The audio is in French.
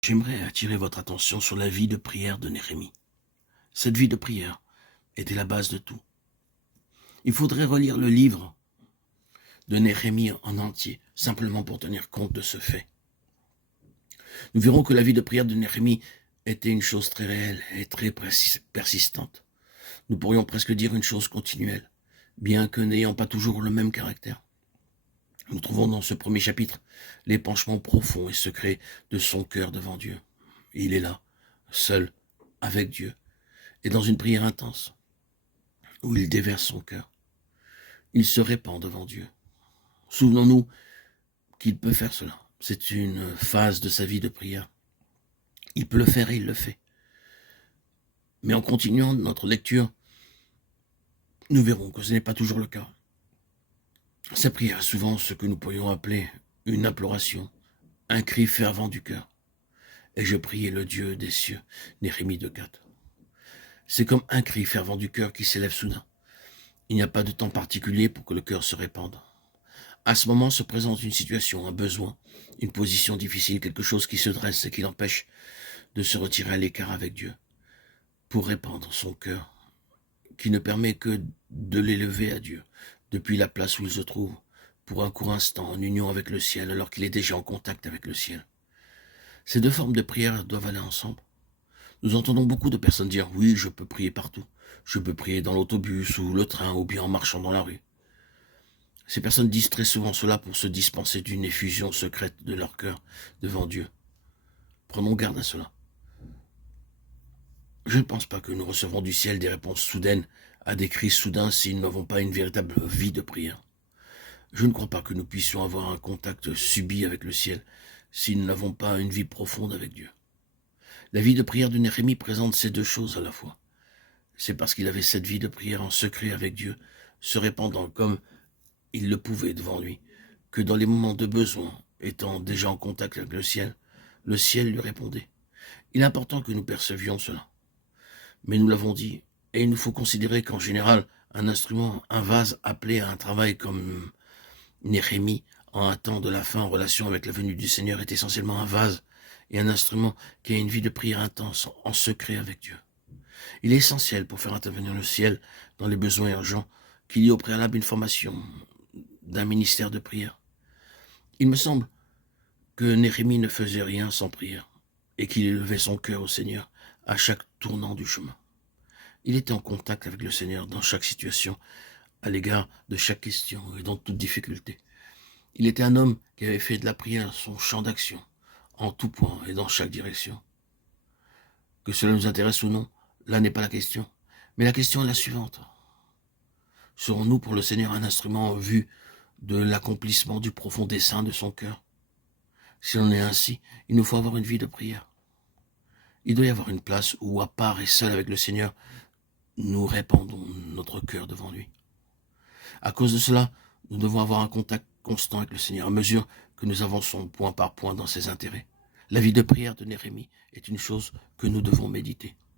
J'aimerais attirer votre attention sur la vie de prière de Néhémie. Cette vie de prière était la base de tout. Il faudrait relire le livre de Néhémie en entier, simplement pour tenir compte de ce fait. Nous verrons que la vie de prière de Néhémie était une chose très réelle et très persistante. Nous pourrions presque dire une chose continuelle, bien que n'ayant pas toujours le même caractère. Nous trouvons dans ce premier chapitre l'épanchement profond et secret de son cœur devant Dieu. Il est là, seul, avec Dieu, et dans une prière intense, où il déverse son cœur. Il se répand devant Dieu. Souvenons-nous qu'il peut faire cela. C'est une phase de sa vie de prière. Il peut le faire et il le fait. Mais en continuant notre lecture, nous verrons que ce n'est pas toujours le cas. Sa prière est souvent ce que nous pourrions appeler une imploration, un cri fervent du cœur. Et je priais le Dieu des cieux, Néhémie 2:4. C'est comme un cri fervent du cœur qui s'élève soudain. Il n'y a pas de temps particulier pour que le cœur se répande. À ce moment se présente une situation, un besoin, une position difficile, quelque chose qui se dresse et qui l'empêche de se retirer à l'écart avec Dieu, pour répandre son cœur, qui ne permet que de l'élever à Dieu, depuis la place où il se trouve, pour un court instant en union avec le ciel, alors qu'il est déjà en contact avec le ciel. Ces deux formes de prière doivent aller ensemble. Nous entendons beaucoup de personnes dire « Oui, je peux prier partout. Je peux prier dans l'autobus ou le train ou bien en marchant dans la rue. » Ces personnes disent très souvent cela pour se dispenser d'une effusion secrète de leur cœur devant Dieu. Prenons garde à cela. Je ne pense pas que nous recevrons du ciel des réponses soudaines à des cris soudains si nous n'avons pas une véritable vie de prière. Je ne crois pas que nous puissions avoir un contact subi avec le ciel si nous n'avons pas une vie profonde avec Dieu. La vie de prière de Néhémie présente ces deux choses à la fois. C'est parce qu'il avait cette vie de prière en secret avec Dieu, se répandant comme il le pouvait devant lui, que dans les moments de besoin, étant déjà en contact avec le ciel lui répondait. Il est important que nous percevions cela. Mais nous l'avons dit, et il nous faut considérer qu'en général, un instrument, un vase appelé à un travail comme Néhémie, en un temps de la fin en relation avec la venue du Seigneur, est essentiellement un vase et un instrument qui a une vie de prière intense, en secret avec Dieu. Il est essentiel pour faire intervenir le ciel dans les besoins urgents qu'il y ait au préalable une formation d'un ministère de prière. Il me semble que Néhémie ne faisait rien sans prière et qu'il élevait son cœur au Seigneur à chaque tournant du chemin. Il était en contact avec le Seigneur dans chaque situation, à l'égard de chaque question et dans toute difficulté. Il était un homme qui avait fait de la prière son champ d'action, en tout point et dans chaque direction. Que cela nous intéresse ou non, là n'est pas la question, mais la question est la suivante. Serons-nous pour le Seigneur un instrument en vue de l'accomplissement du profond dessein de son cœur? Si l'on est ainsi, il nous faut avoir une vie de prière. Il doit y avoir une place où, à part et seul avec le Seigneur, nous répandons notre cœur devant lui. À cause de cela, nous devons avoir un contact constant avec le Seigneur, à mesure que nous avançons point par point dans ses intérêts. La vie de prière de Néhémie est une chose que nous devons méditer.